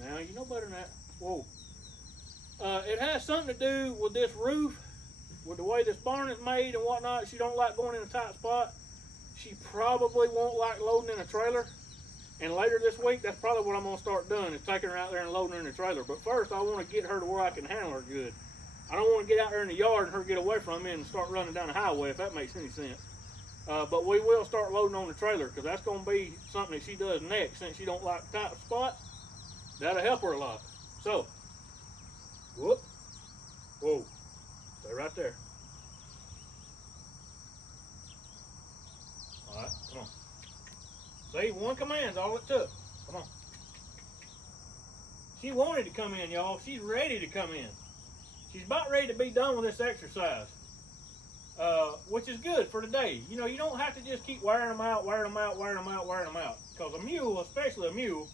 Now, you know better than that. Whoa. It has something to do with this roof, with the way this barn is made and whatnot. She don't like going in a tight spot. She probably won't like loading in a trailer. And later this week, that's probably what I'm going to start doing, is taking her out there and loading her in the trailer. But first, I want to get her to where I can handle her good. I don't want to get out there in the yard and her get away from me and start running down the highway, if that makes any sense. But we will start loading on the trailer, because that's going to be something that she does next, since she don't like tight spots. That'll help her a lot. So, whoop, whoa, stay right there. All right, come on. See, 1 command's all it took. Come on. She wanted to come in, y'all. She's ready to come in. She's about ready to be done with this exercise, which is good for today. You know, you don't have to just keep wearing them out, because a mule, especially a mule,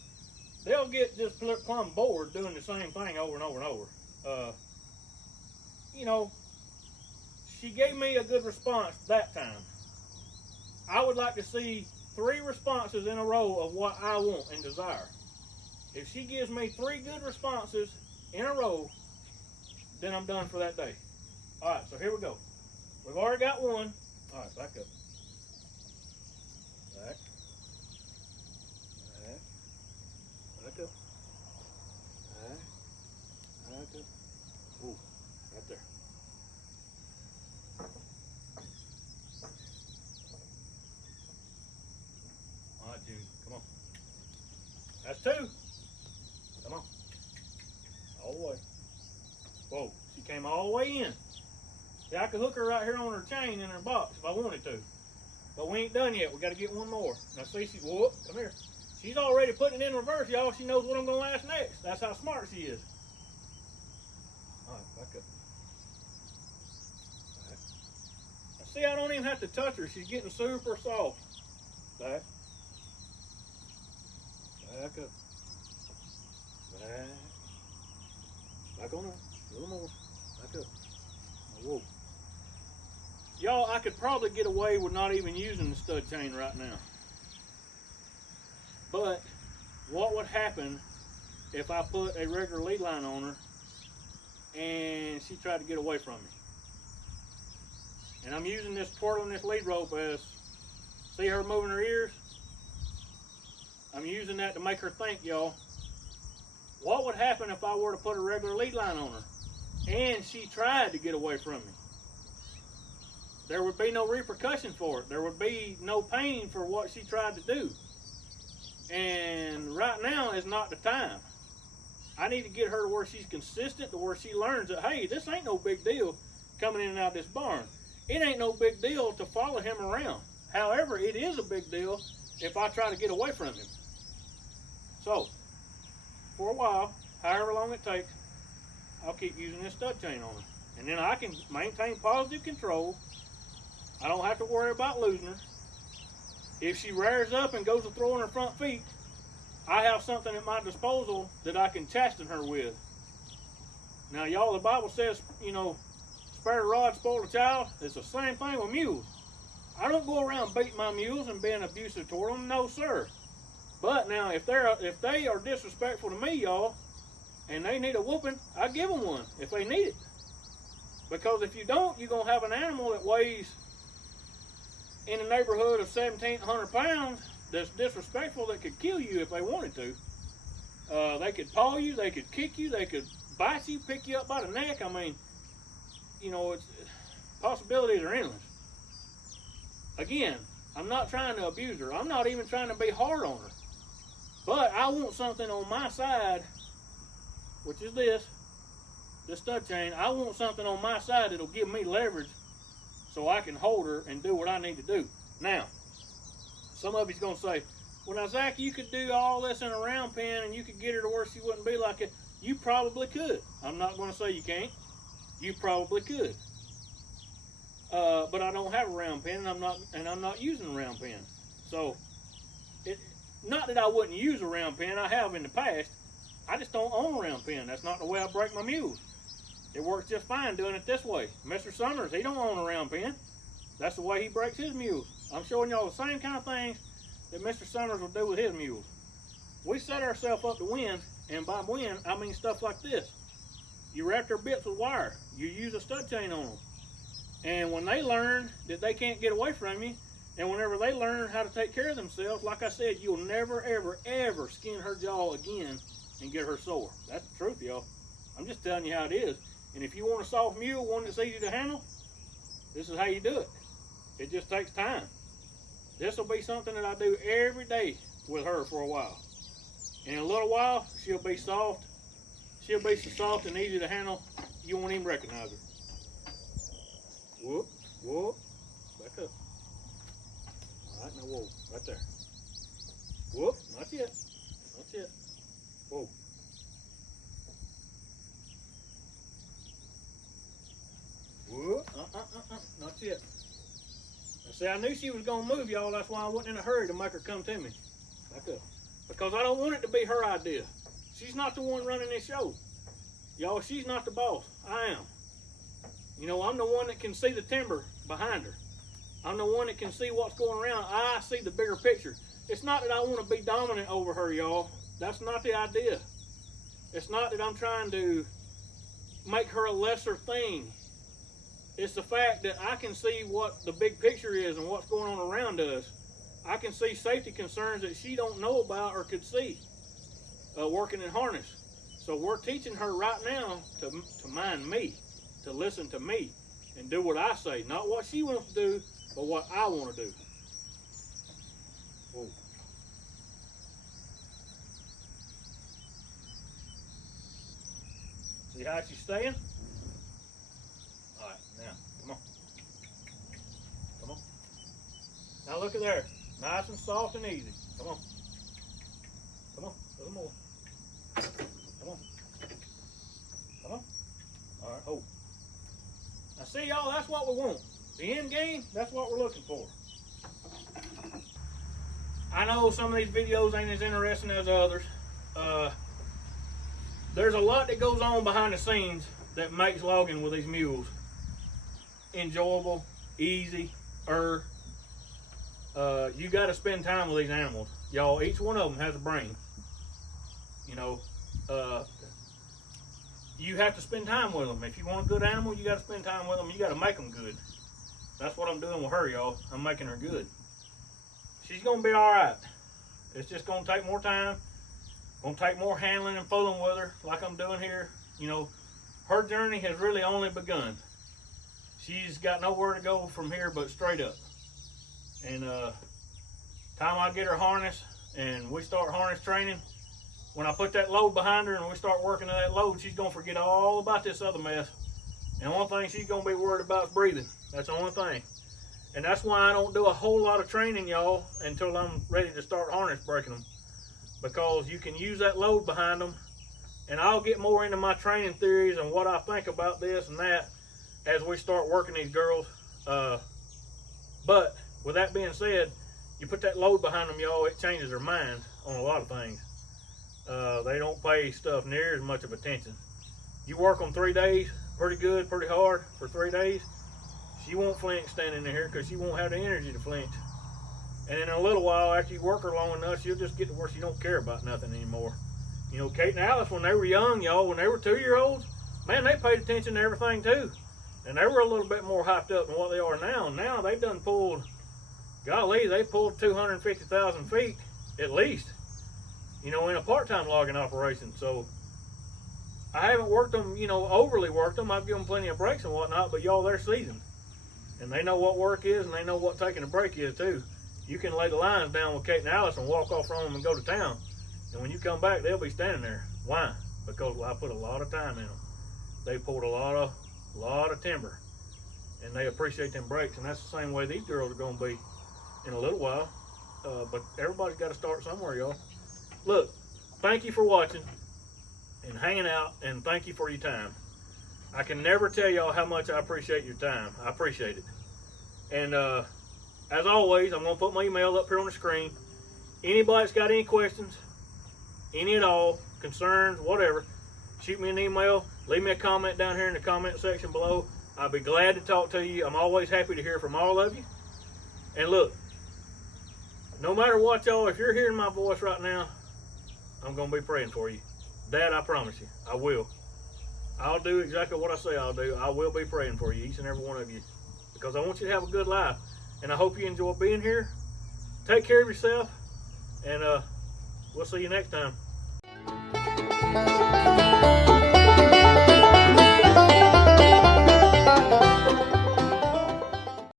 they'll get just plumb bored doing the same thing over and over and over. You know, she gave me a good response that time. I would like to see 3 responses in a row of what I want and desire. If she gives me 3 good responses in a row, then I'm done for that day. All right, so here we go. We've already got 1. All right, back up. Back. Back. Back up. Back. Back up. Ooh, right there. All right, Jude, come on. That's 2. Come on. All the way. Whoa, she came all the way in. See, I could hook her right here on her chain in her box if I wanted to. But we ain't done yet. We got to get 1 more. Now see, whoop, come here. She's already putting it in reverse, y'all. She knows what I'm going to ask next. That's how smart she is. All right, back up. Back. Now see, I don't even have to touch her. She's getting super soft. Back. Back up. Back. Back on her. A little more. Back up. Whoa. Y'all, I could probably get away with not even using the stud chain right now. But what would happen if I put a regular lead line on her and she tried to get away from me. And I'm using this, twirling this lead rope as, see her moving her ears? I'm using that to make her think, y'all. What would happen if I were to put a regular lead line on her and she tried to get away from me? There would be no repercussion for it. There would be no pain for what she tried to do. And right now is not the time. I need to get her to where she's consistent, to where she learns that, hey, this ain't no big deal coming in and out of this barn. It ain't no big deal to follow him around. However, it is a big deal if I try to get away from him. So, for a while, however long it takes, I'll keep using this stud chain on her. And then I can maintain positive control. I don't have to worry about losing her. If she rears up and goes to throw on her front feet, I have something at my disposal that I can chasten her with. Now, y'all, the Bible says, you know, spare the rod, spoil the child. It's the same thing with mules. I don't go around beating my mules and being abusive toward them. No, sir. But now, if they are disrespectful to me, y'all, and they need a whooping, I give them one if they need it. Because if you don't, you're going to have an animal that weighs in the neighborhood of 1,700 pounds that's disrespectful, that could kill you if they wanted to. They could paw you, they could kick you, they could bite you, pick you up by the neck. I mean, you know, possibilities are endless. Again, I'm not trying to abuse her. I'm not even trying to be hard on her. But I want something on my side, which is this stud chain. I want something on my side that'll give me leverage so I can hold her and do what I need to do. Now, some of you's going to say, well, now, Zach, you could do all this in a round pen and you could get her to where she wouldn't be like it. You probably could. I'm not going to say you can't. You probably could. But I don't have a round pen, and I'm not using a round pen. So, not that I wouldn't use a round pen. I have in the past. I just don't own a round pen. That's not the way I break my mules. It works just fine doing it this way. Mr. Summers, he don't own a round pen. That's the way he breaks his mules. I'm showing y'all the same kind of things that Mr. Summers will do with his mules. We set ourselves up to win, and by win, I mean stuff like this. You wrap their bits with wire. You use a stud chain on them. And when they learn that they can't get away from you, and whenever they learn how to take care of themselves, like I said, you'll never, ever, ever skin her jaw again and get her sore. That's the truth, y'all. I'm just telling you how it is. And if you want a soft mule, one that's easy to handle, this is how you do it. It just takes time. This will be something that I do every day with her for a while. In a little while, she'll be soft. She'll be so soft and easy to handle, you won't even recognize her. Whoop, whoop, back up. All right, now whoa, right there. Whoop, not yet, not yet. Whoa. Whoop, not yet. Now, see, I knew she was gonna move, y'all. That's why I wasn't in a hurry to make her come to me. Back up. Because I don't want it to be her idea. She's not the one running this show. Y'all, she's not the boss. I am. You know, I'm the one that can see the timber behind her. I'm the one that can see what's going around. I see the bigger picture. It's not that I want to be dominant over her, y'all. That's not the idea. It's not that I'm trying to make her a lesser thing. It's the fact that I can see what the big picture is and what's going on around us. I can see safety concerns that she don't know about or could see working in harness. So we're teaching her right now to mind me, to listen to me, and do what I say. Not what she wants to do, but what I want to do. Whoa. See how she's staying? All right, now, come on. Come on. Now look at there. Nice and soft and easy. Come on. Come on, a little more. Come on. Come on. All right, hold. Now see, y'all, that's what we want. The end game, that's what we're looking for. I know some of these videos ain't as interesting as others. There's a lot that goes on behind the scenes that makes logging with these mules enjoyable, easy, you got to spend time with these animals. Y'all, each one of them has a brain. You know, you have to spend time with them. If you want a good animal, you got to spend time with them. You got to make them good. That's what I'm doing with her, y'all. I'm making her good. She's gonna be all right. It's just gonna take more time. Gonna take more handling and fooling with her, like I'm doing here. You know, her journey has really only begun. She's got nowhere to go from here but straight up. And time I get her harnessed and we start harness training, when I put that load behind her and we start working on that load, she's gonna forget all about this other mess. And the only thing she's gonna be worried about is breathing. That's the only thing. And that's why I don't do a whole lot of training, y'all, until I'm ready to start harness breaking them. Because you can use that load behind them. And I'll get more into my training theories and what I think about this and that as we start working these girls. But with that being said, you put that load behind them, y'all, it changes their minds on a lot of things. They don't pay stuff near as much of attention. You work them 3 days, pretty good, pretty hard for 3 days, she won't flinch standing in here because she won't have the energy to flinch. And in a little while, after you work her long enough, she'll just get to where she don't care about nothing anymore. You know, Kate and Alice, when they were young, y'all, when they were 2-year-olds, man, they paid attention to everything too. And they were a little bit more hyped up than what they are now. Now they've done pulled, golly, they pulled 250,000 feet at least, you know, in a part-time logging operation. So I haven't worked them, you know, overly worked them. I've given them plenty of breaks and whatnot, but y'all, they're seasoned. And they know what work is, and they know what taking a break is too. You can lay the lines down with Kate and Alice and walk off from them and go to town. And when you come back, they'll be standing there. Why? Because I put a lot of time in them. They pulled a lot of timber, and they appreciate them breaks. And that's the same way these girls are going to be in a little while. But everybody's got to start somewhere, y'all. Look, thank you for watching and hanging out, and thank you for your time. I can never tell y'all how much I appreciate your time. I appreciate it. And as always, I'm going to put my email up here on the screen. Anybody that's got any questions, any at all, concerns, whatever, shoot me an email, leave me a comment down here in the comment section below. I'll be glad to talk to you. I'm always happy to hear from all of you. And look, no matter what, y'all, if you're hearing my voice right now, I'm going to be praying for you. That I promise you, I will. I'll do exactly what I say I'll do. I will be praying for you, each and every one of you, because I want you to have a good life. And I hope you enjoy being here. Take care of yourself, and we'll see you next time.